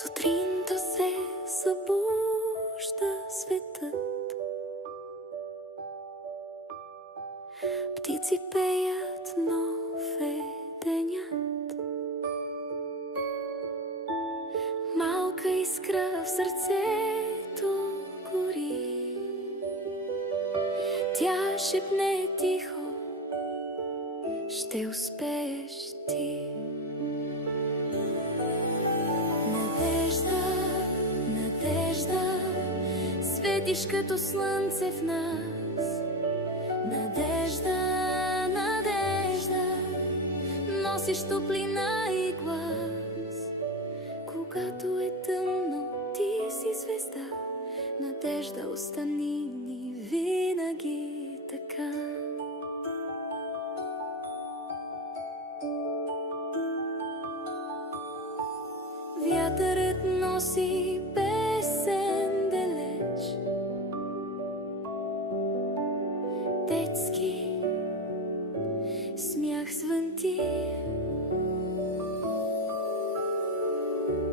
Сутринта се събужда светът, птици пеят, нов е денят. Малка искра в сърцето гори, тя шепне тихо: ще успееш ти. Надежда, надежда, светиш като слънце в нас. Надежда, надежда, носиш топлина и глас. Когато е тъмно, ти си звезда. Надежда, остани ни винаги така. Вятърът носи песен далеч, детски смях звънти.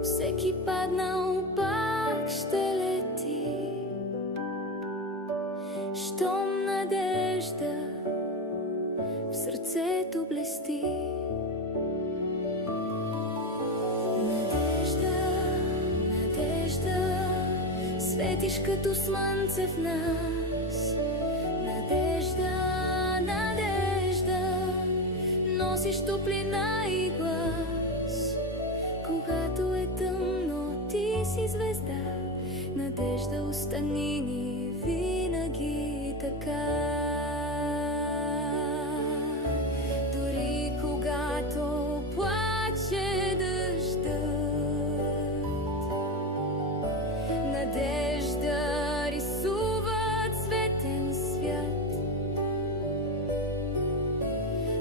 Всеки паднал пак ще лети, щом надежда в сърцето блести. Светиш като слънце в нас. Надежда, надежда, носиш топлина и глас. Когато е тъмно, ти си звезда. Надежда, остани ни винаги така. Дори когато плаче дъждът, надежда рисува цветен свят.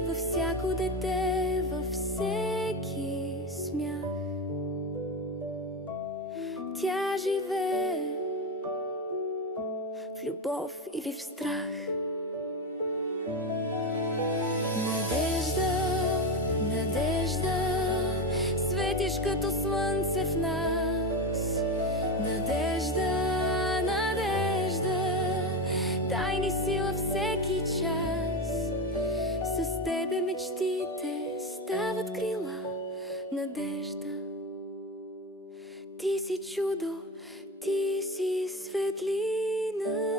Във всяко дете, във всеки смях, тя живее в любов или в страх. Надежда, надежда, светиш като слънце в нас. Надежда, надежда, дай ни сила всеки час. С тебе мечтите стават крила. Надежда, ти си чудо, ти си светлина.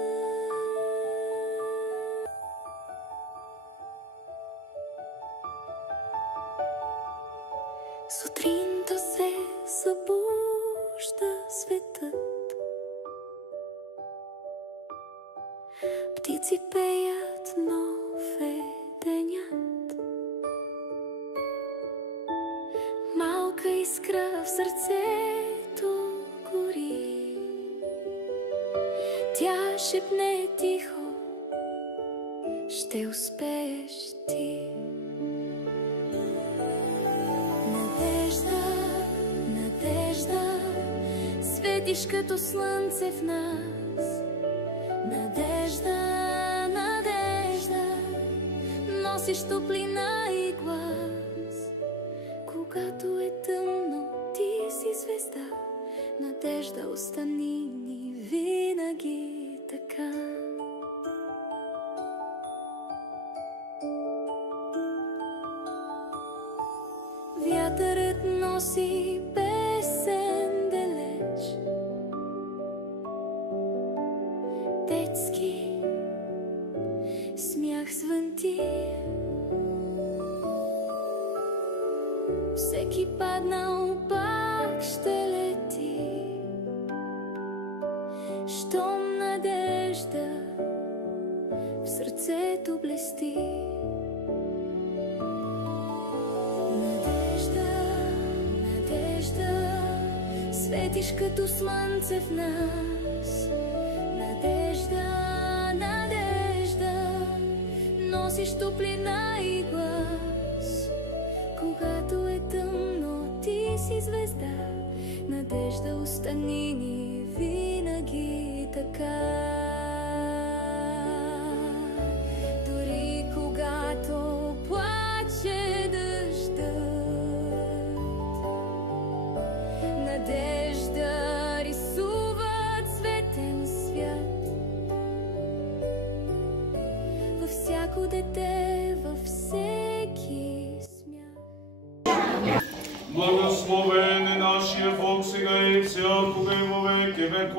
Сутринта се събужда светът, птици пеят, нов е денят. Малка искра в сърцето гори, тя шепне тихо: ще успееш ти. Надежда, надежда, светиш като слънце в нас. Надежда, надежда, носиш топлина и глас. Когато е тъмно, ти си звезда. Надежда, остани ни винаги така. Вятърът носи песен далеч, детски смях звънти. Всеки паднал пак ще лети, щом надежда в сърцето блести. Светиш като слънце в нас. Надежда, надежда, носиш топлина и глас. Когато е тъмно, ти си звезда. Надежда, остани ни винаги така. Дори когато плаче дъждът, надежда всяко дете във всеки смях. Благословен е нашия Бог сега и всякога и во веки веков.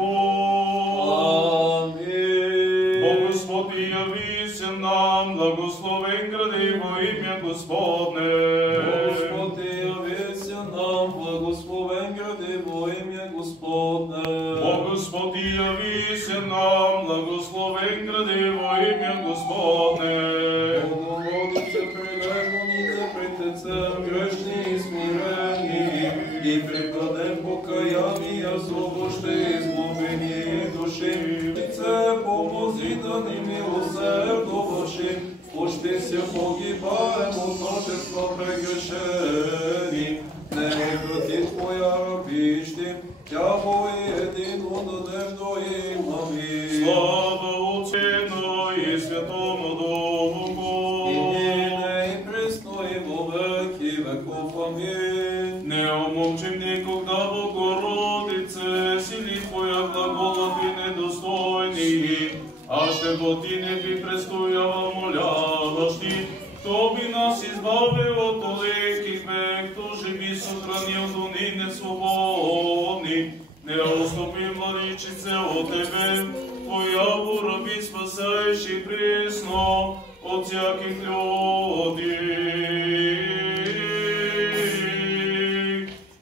Амин. О Господи, яви се нам, благословен гради во имя Господне. Господи, яви се нам, благословен гради во имя Господне. О Господи, яви се нам, благословен гради во имя Господне. Богородице, прилежанице, притецем грешни и смирени, и припадем покаяние, освобожди изглобени души. Отце, помози да ни милосердно вършим, почти се погибаем от ночества прегрешени. Не прекрати Твоя рабищи, тя и едино надеждо имаме. Слава Отцу и Святому Духу. И нине и пресно и во веки веков. Амин. Не умолчим никогда, Богородице, сили Твоя глаголът ви недостойни, а ще Ти не би престоява моляващи, то би нас избавил от олеки век, то же би сохранил до нине свободни. Не отступи, младичице, от Тебе, Твоя раби спасаеш и пресно от всяких люди.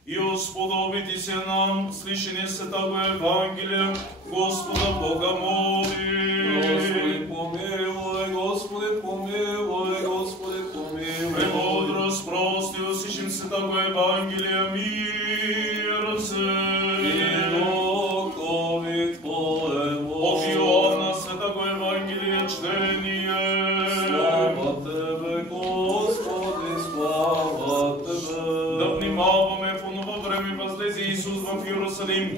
И усподобити се нам, слышение Святаго Евангелия, Господа Бога моли. Господи, помилуй, Господи, помилуй, Господи, помилуй. Премудрост, прости, услышим Святаго Евангелия, мир се. И духови Твоему. От Иоанна Святаго Евангелия чтение. Слава Тебе, Господи, слава Тебе. Да внимаваме, в онова време възлезе Исус в Иерусалим.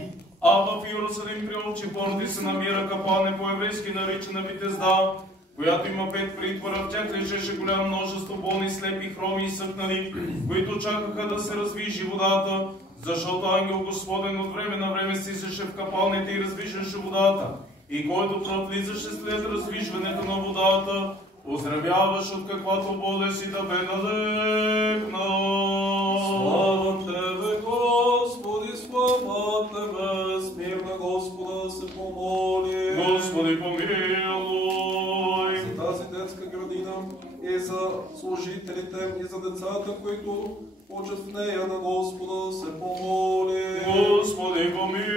А в Иерусалим при овчи порти се намира капане, по-еврейски наричана Витезда, която има 5 притвора. В тях лежеше голямо множество болни, слепи, хроми и съкнали, които чакаха да се развижи водата, защото ангел Господен от време на време слизаше в капалните и развижваше водата. И който продлизаше след развижването на водата, оздравяваш от каквато болест и да бе налекнал. Слава Тебе, Господи, слава Тебе, с мир на Господа се помоли. Господи, помилуй. За тази детска градина и за служителите и за децата, които учат в нея, на Господа се помоли. Господи, помилуй.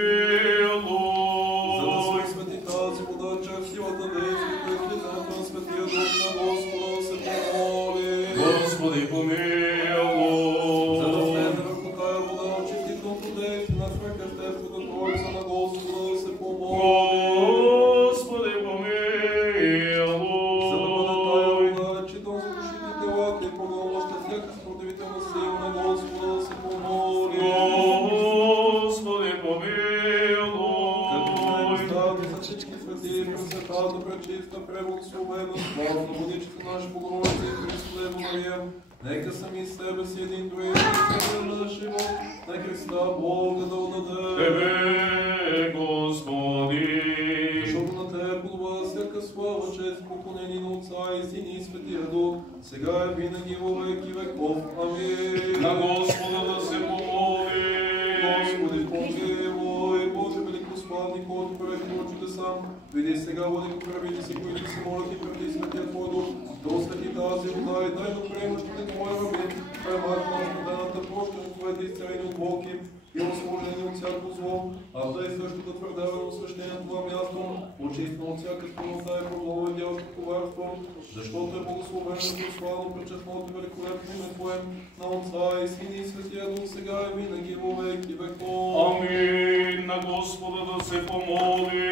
За да се освети тази вода, чрез силата действието и излизането на Светия Дух, на Господа се помоли. Господи, помилуй. За да влезе върху тая вода очистителното действие на свръхестествената Троица, на Господа се помоли. Господи, помилуй. За да бъде тая вода лечител за душите и телата и погълваща всяка спортовителна сила, на Господа се помоли. Господи, помилуй. Като остави за всички свети и пресветата, пречиста, преблагословена, славна водичка наша Богородица и Христо Дева Мария, нека сами себе си един други на живот на Христа Бога да отдаде. Тебе, Господи. Защото на Тебе подобава всяка слава, чест, поклонение на Отца и Сина и Светия Дух, сега и винаги во веки веков. Амин. На Господа да се помоли. Господи, помилуй, Боже великославни, който прави чудеса, види сега владикоправители си, които се молят и преди Светия Твой Дух, да освети тази вода и дай да приемащите Твоя раби, премахна на студената проща, твоите изцелени от болки и освобождени от всяко зло, а тъй също да твърдава на освещение това място, очистено от всяка спълнота и подлога и дялско коварство, защото е благословено и прославно, пречестното и великолепно име Твое, на Отца и Сина и Светия Дух, сега и винаги во веки веков. Амин. На Господа да се помоли.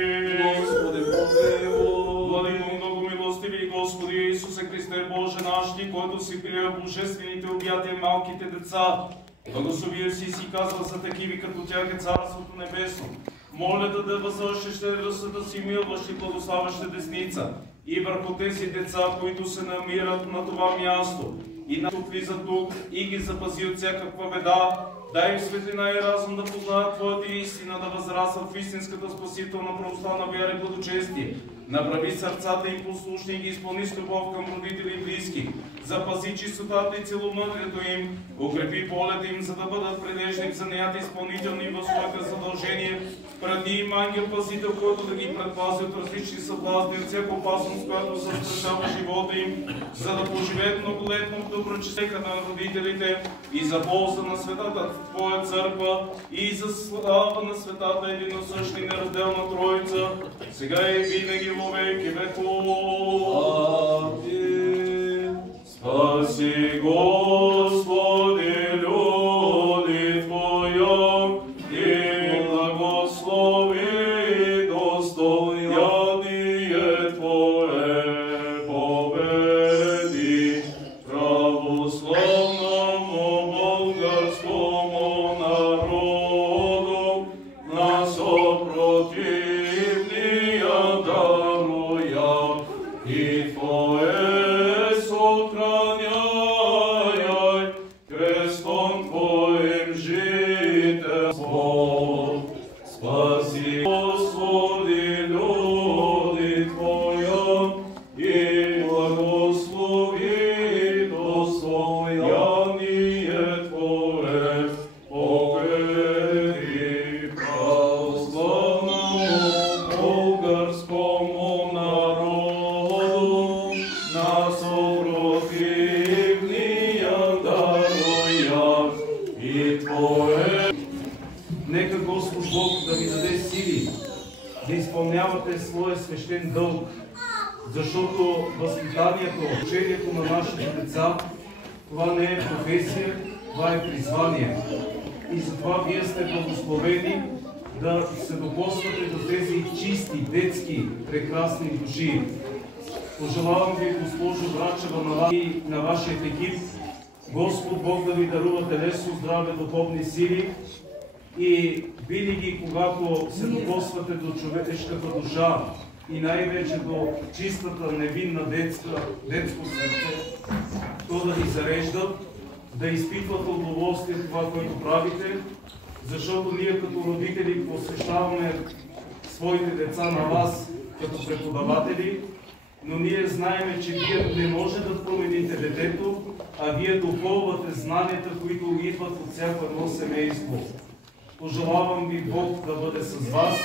Господи, помилуй. Владико много милостиви, Господи Исусе Христе, Боже наш, Ти, който си прия божествените обятия малките деца, благослови си казва за такиви като тях е Царството Небесно. Моля да възложиш щедростта си, милващ и благославяща десница и върху тези деца, които се намират на това място и на влизат тук и ги запази от всякаква беда. Дай им светлина и разум да познаят Твоята истина, да възрастват в истинската спасителна православна вяра и благочестие. Направи сърцата им послушни и ги изпълни с любов към родители и близки. Запази чистотата и целомъдрието им, укрепи волята им, за да бъдат прилежни в занятия изпълнителни в своите задължения. Преди им ангел пазител, който да ги предпази от различни съблазни, от всяка опасност, която застрашава живота им, за да поживеят многолетно в доброчестека на родителите и за полза на светата Твоя църква и за слава на светата единосъщна и неразделна Троица, сега и винаги во веки веков. Амин. Спаси, Господи, люди Твоя, и благослови достояние Твое, победи православному българскому народу, на съпротивния даруя, и Твое сохраняй, крестом Твоим жителство. Спаси, Господи, люди Твоя, и благослови достояние Твое, победи православному българскому народу, на съпротивния даруя, и Твое. Нека Господ Бог да ви даде сили да изпълнявате своя свещен дълг, защото възпитанието, учението на нашите деца, това не е професия, това е призвание. И затова вие сте благословени да се докосвате до тези чисти, детски, прекрасни души. Пожелавам ви, госпожо Врачева, и на вашия екип, Господ Бог да ви дарува телесно здраве, духовни сили и винаги, когато се докосвате до човешката душа и най-вече до чистата, невинна детско сърце, то да ви зареждат, да изпитват удоволствие това, което правите, защото ние като родители посвещаваме своите деца на вас като преподаватели, но ние знаем, че вие не може да промените детето, а вие допълвате знанията, които идват от всяко едно семейство. Пожелавам ви Бог да бъде с вас,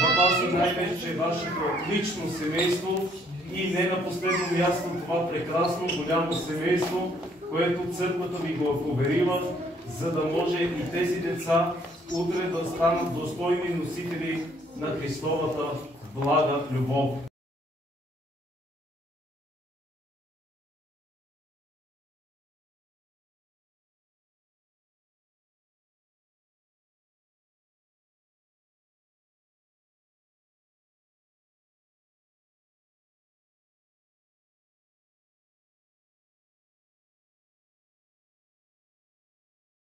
да пази най-вече вашето лично семейство и не на последно място това прекрасно, голямо семейство, което църквата ви го поверила, за да може и тези деца утре да станат достойни носители на Христовата блага любов.